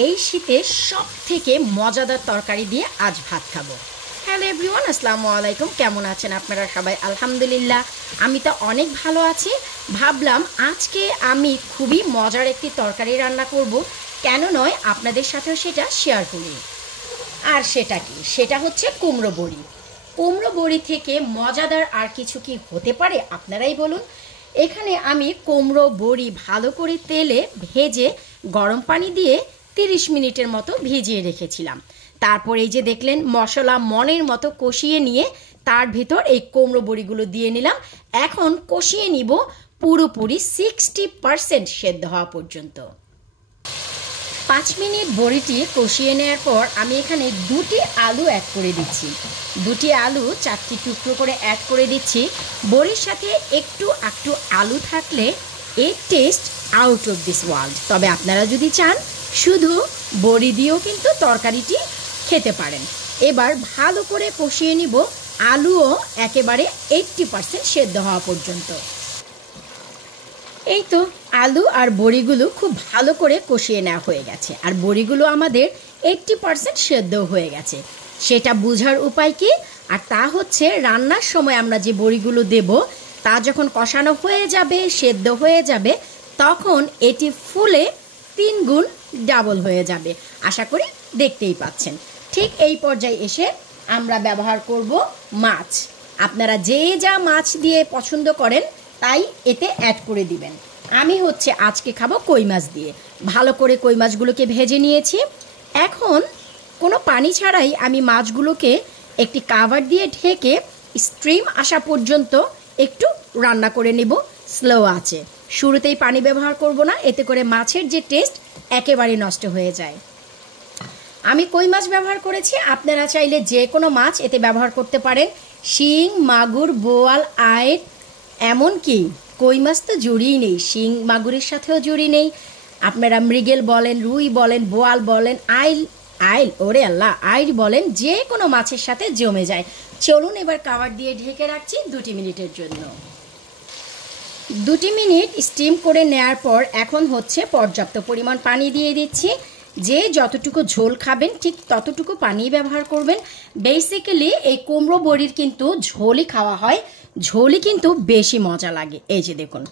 এই শীতে সবথেকে মজাদার তরকারি দিয়ে আজ ভাত খাবো। হ্যালো এভরিওয়ান, আসসালামু আলাইকুম। কেমন আছেন আপনারা সবাই? আলহামদুলিল্লাহ, আমি তো অনেক ভালো আছি। ভাবলাম আজকে আমি খুবই মজার একটি তরকারি রান্না করব, কেন নয় আপনাদের সাথেও সেটা শেয়ার করি। আর সেটা কি? সেটা হচ্ছে কুমড়ো বড়ি। কুমড়ো বড়ি থেকে মজাদার আর কিছু কি হতে পারে আপনারাই বলুন। এখানে আমি কুমড়ো বড়ি ভালো করে তেলে ভেজে গরম পানি দিয়ে 30 মিনিটের মতো ভিজিয়ে রেখেছিলাম। তারপর এই যে দেখলেন মশলা মনের মতো কষিয়ে নিয়ে তার ভিতর এই কুমড়ো বড়িগুলো দিয়ে নিলাম। এখন কষিয়ে নিব পুরোপুরি 60% সেদ্ধ হওয়া পর্যন্ত। 5 মিনিট বড়িটি কষিয়ে নেওয়ার পর আমি এখানে 2টি আলু অ্যাড করে দিচ্ছি। 2টি আলু 4টি টুকরো করে অ্যাড করে দিচ্ছি। বড়ির সাথে একটু আলু থাকলে এর test out of this world. তবে আপনারা যদি চান শুধু বড়ি দিয়েও কিন্তু তরকারিটি খেতে পারেন। এবার ভালো করে কষিয়ে নিব, আলুও একেবারে 80% সেদ্ধ হওয়া পর্যন্ত। এই তো আলু আর বড়িগুলো খুব ভালো করে কষিয়ে নেওয়া হয়ে গেছে, আর বড়িগুলো আমাদের 80% সেদ্ধ হয়ে গেছে। সেটা বোঝার উপায় কি? আর তা হচ্ছে রান্নার সময় আমরা যে বড়িগুলো দেব তা যখন কষানো হয়ে যাবে, সেদ্ধ হয়ে যাবে, তখন এটি ফুলে 3 গুণ ডাবল হয়ে যাবে। আশা করি দেখতেই পাচ্ছেন। ঠিক এই পর্যায়ে এসে আমরা ব্যবহার করব মাছ। আপনারা যে যা মাছ দিয়ে পছন্দ করেন তাই এতে অ্যাড করে দিবেন। আমি হচ্ছে আজকে খাবো কই মাছ দিয়ে। ভালো করে কই মাছগুলোকে ভেজে নিয়েছি। এখন কোনো পানি ছাড়াই আমি মাছগুলোকে একটি কাভার দিয়ে ঢেকে স্টিম আসা পর্যন্ত একটু রান্না করে নেব স্লো আঁচে। শুরুতেই পানি ব্যবহার করব না, এতে করে মাছের যে টেস্ট একেবারে নষ্ট হয়ে যায়। আমি কই মাছ ব্যবহার করেছি, আপনারা চাইলে যে কোনো মাছ এতে ব্যবহার করতে পারেন। শিং, মাগুর, বোয়াল, আইড়, এমনকি কই মাছ তো জুড়িই নেই, শিং মাগুরের সাথেও জুড়ি নেই। আপনারা মৃগেল বলেন, রুই বলেন, বোয়াল বলেন, আইল ওরে আল্লাহ আইড় বলেন, যে কোনো মাছের সাথে জমে যায়। চলুন এবার কাভার দিয়ে ঢেকে রাখছি 2 মিনিটের জন্য। 2 মিনিট স্টিম করে নেওয়ার পর এখন হচ্ছে পর্যাপ্ত পরিমাণ পানি দিয়ে দিচ্ছি। যে যতটুকু ঝোল খাবেন ঠিক ততটুকু পানি ব্যবহার করবেন। বেসিক্যালি এই কুমড়ো বড়ির কিন্তু ঝোলই খাওয়া হয়, ঝোলই কিন্তু বেশি মজা লাগে। এই যে দেখুন,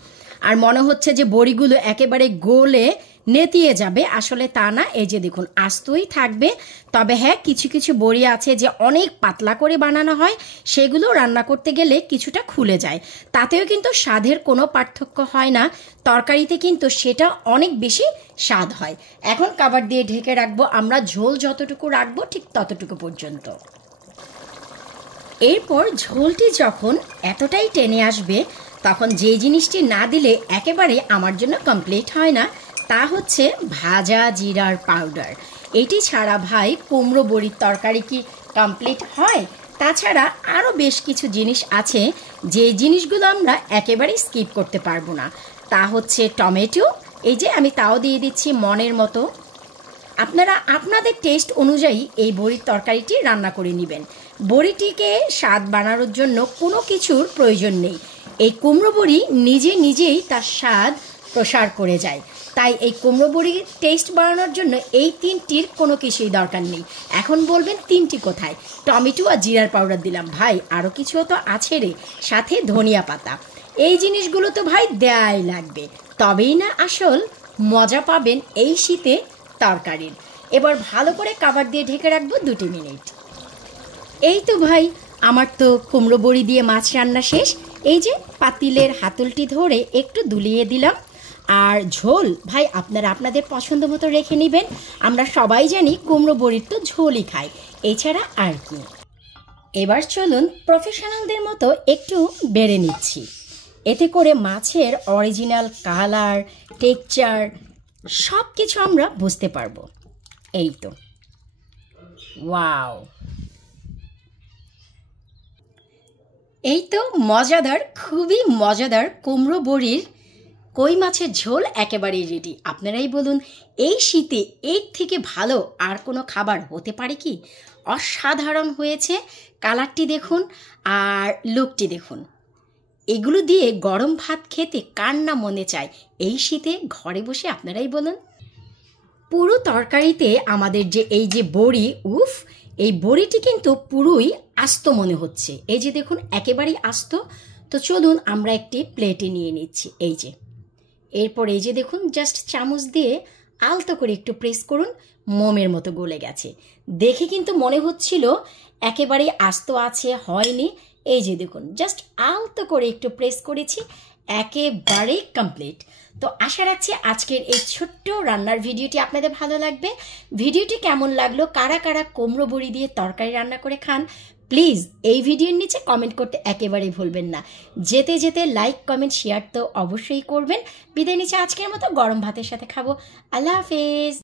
আর মনে হচ্ছে যে বড়িগুলো একেবারে গলে নেতিয়ে যাবে, আসলে তা না। এই যে দেখুন আস্তই থাকবে। তবে হ্যাঁ, কিছু কিছু বড়ি আছে যে অনেক পাতলা করে বানানো হয়, সেগুলো রান্না করতে গেলে কিছুটা খুলে যায়, তাতেও কিন্তু স্বাদের কোনো পার্থক্য হয় না। তরকারিতে কিন্তু সেটা অনেক বেশি স্বাদ হয়। এখন কাভার দিয়ে ঢেকে রাখবো, আমরা ঝোল যতটুকু রাখবো ঠিক ততটুকু পর্যন্ত। এরপর ঝোলটি যখন এতটাই টেনে আসবে, তখন যে জিনিসটি না দিলে একেবারে আমার জন্য কমপ্লিট হয় না, তা হচ্ছে ভাজা জিরার পাউডার। এটি ছাড়া ভাই কুমড়ো বড়ির তরকারি কি কমপ্লিট হয়? তাছাড়া আরও বেশ কিছু জিনিস আছে যে জিনিসগুলো আমরা একেবারেই স্কিপ করতে পারবো না। তা হচ্ছে টমেটো। এই যে আমি তাও দিয়ে দিচ্ছি মনের মতো। আপনারা আপনাদের টেস্ট অনুযায়ী এই বড়ির তরকারিটি রান্না করে নেবেন। বড়িটিকে স্বাদ বাড়ানোর জন্য কোনো কিছুর প্রয়োজন নেই। এই কুমড়ো বড়ি নিজে নিজেই তার স্বাদ প্রসার করে যায়। তাই এই কুমড়ো বড়ির টেস্ট বাড়ানোর জন্য এই 3টির কোনো কিছুই দরকার নেই। এখন বলবেন 3টি কোথায়? টমেটো আর জিরার পাউডার দিলাম, ভাই আরও কিছুও তো আছে রে, সাথে ধনিয়া পাতা। এই জিনিসগুলো তো ভাই দেয়াই লাগবে, তবেই না আসল মজা পাবেন এই শীতে তরকারির। এবার ভালো করে কাভার দিয়ে ঢেকে রাখবো 2 মিনিট। এই তো ভাই আমার তো কুমড়ো বড়ি দিয়ে মাছ রান্না শেষ। এই যে পাতিলের হাতলটি ধরে একটু দুলিয়ে দিলাম। আর ঝোল ভাই আপনারা আপনাদের পছন্দ মতো রেখে নেবেন। আমরা সবাই জানি কুমড়ো বড়ির তো ঝোলই খায়, এছাড়া আর কি। এবার চলুন প্রফেশনালদের মতো একটু বেড়ে নিচ্ছি, এতে করে মাছের অরিজিনাল কালার, টেক্সচার সব কিছু আমরা বুঝতে পারবো। এই তো ওয়াও, এই তো মজাদার, খুবই মজাদার কুমড়ো বড়ির কই মাছের ঝোল একেবারেই রেডি। আপনারাই বলুন এই শীতে এর থেকে ভালো আর কোনো খাবার হতে পারে কি? অসাধারণ হয়েছে। কালারটি দেখুন আর লুকটি দেখুন। এগুলো দিয়ে গরম ভাত খেতে কার না মনে চায় এই শীতে? ঘরে বসে আপনারাই বলুন। পুরো তরকারিতে আমাদের যে এই যে বড়ি, উফ, এই বড়িটি কিন্তু পুরোই আস্ত মনে হচ্ছে। এই যে দেখুন একেবারেই আস্ত। তো চলুন আমরা একটি প্লেটে নিয়ে নিচ্ছি। এই যে এরপর এই যে দেখুন জাস্ট চামচ দিয়ে আলতো করে একটু প্রেস করুন, মোমের মতো গলে গেছে। দেখে কিন্তু মনে হচ্ছিল একেবারেই আস্ত আছে, হয়নি। এই যে দেখুন জাস্ট আলতো করে একটু প্রেস করেছি, একেবারেই কমপ্লিট। তো আশা রাখছি আজকের এই ছোট্ট রান্নার ভিডিওটি আপনাদের ভালো লাগবে। ভিডিওটি কেমন লাগলো, কারা কারা কুমড়ো বড়ি দিয়ে তরকারি রান্না করে খান, প্লিজ এই ভিডিওর নিচে কমেন্ট করতে একেবারেই ভুলবেন না। যেতে যেতে লাইক, কমেন্ট, শেয়ার তো অবশ্যই করবেন। বিদায় নিচ্ছে আজকের মতো, গরম ভাতের সাথে খাবো। আল্লাহ হাফেজ।